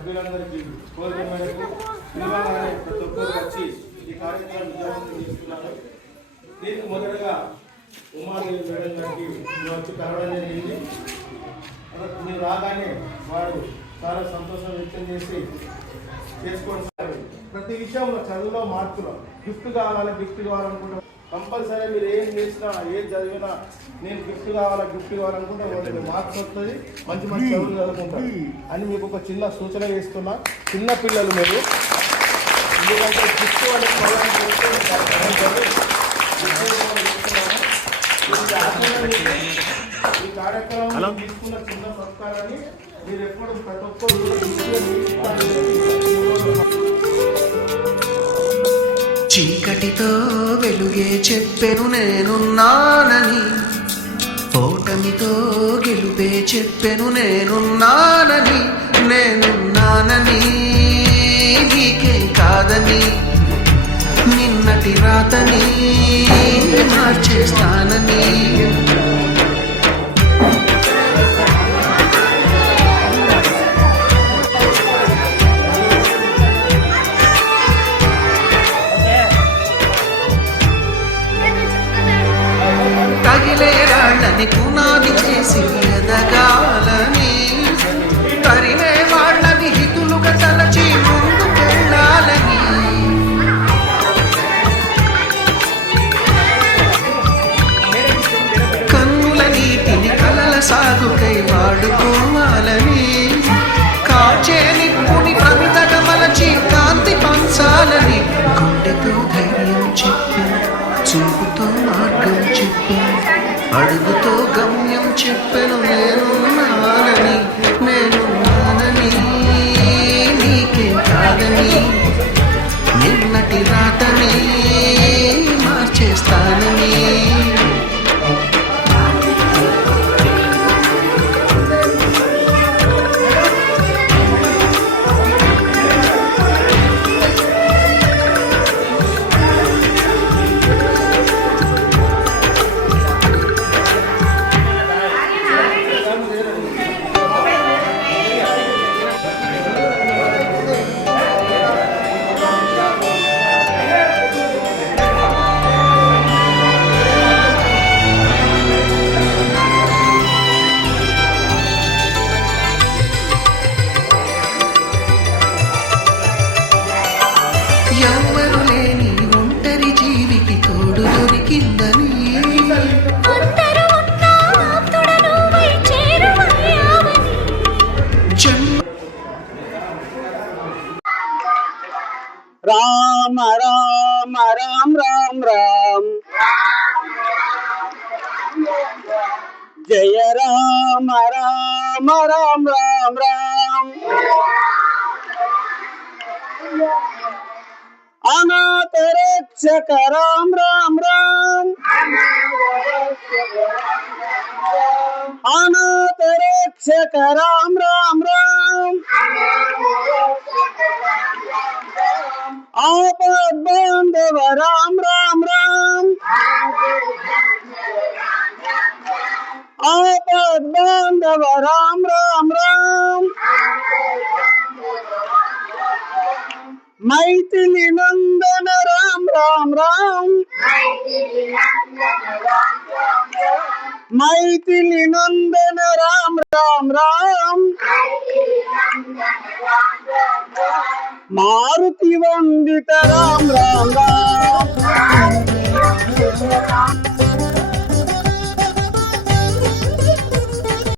సభ్యులందరికీ కోరిక మేరకు పిలవగానే ప్రతి ఒక్కరు వచ్చి ఈ కార్యక్రమం విజయవంతం చేస్తున్నారు. దీనికి మొదటగా ఉమాదేవి మేడం గారికి వచ్చి కలవడం జరిగింది. మీరు రాగానే వారు చాలా సంతోషం వ్యక్తం చేసి చేసుకోండి సార్, ప్రతి విషయంలో చదువులో మార్కులు గిఫ్ట్ కావాలనుకుంటే కంపల్సరీ మీరు ఏం చేసినా ఏం చదివినా నేను గిఫ్ట్ కావాలనుకుంటే వాళ్ళకి మార్క్స్ వస్తుంది, మంచి మంచి చదువులు చదువుకుంటారు అని మీకు ఒక చిన్న సూచన చేస్తున్నా. చిన్న పిల్లలు మీరు ఎందుకంటే గిఫ్ట్ ఈ కార్యక్రమం తీసుకున్న చిన్న సంస్కారాన్ని మీరు ఎప్పుడు ప్రతి ఒక్కరు చీకటితో వెలుగే చెప్పెను నేనున్నానని, ఓటమితో గెలుపే చెప్పెను నేనున్నానని, నేనున్నానని నీకే కాదని, నిన్నటి రాతని మార్చేస్తానని. తగిలే రాళ్ళని పునాది చేసి ఎదగాలని, తరిమే వాళ్ళని హితులుగా తలచి ముందుకెళ్ళాలని, కన్నుల నీటిని కలల సాగుకై వాడుకోవాలని, కాచే నిప్పుని ప్రమిదగా మలచి కాంతి పంచాలని, గుండెతో ధైర్యం చెప్పి చూపుతో మార్గం చెప్పి అడుగుతో గమ్యం చెప్పెను నేనున్నానని, నేనున్నానని నీకే కాదని, నిన్నటి రాతని మార్చేస్తానని. ఎవ్వరు లేని ఒంటరి జీవికి తోడు దొరికిందని, రామ రామ రామ రామ రామ జయ రామ రామ రామ రామ రామ అనాథ రక్షక రామ రామ రామ అనాథ రక్షక రామ రామ రామ ఆపద్ బాంధవ రామ రామ రామ ఆపద్ బాంధవ రామ రామ రామ మైథిలి నందన రామ రామ రామ మైథిలి నందన రామ రామ రామ మారుతి వందిత రామ రామ రామ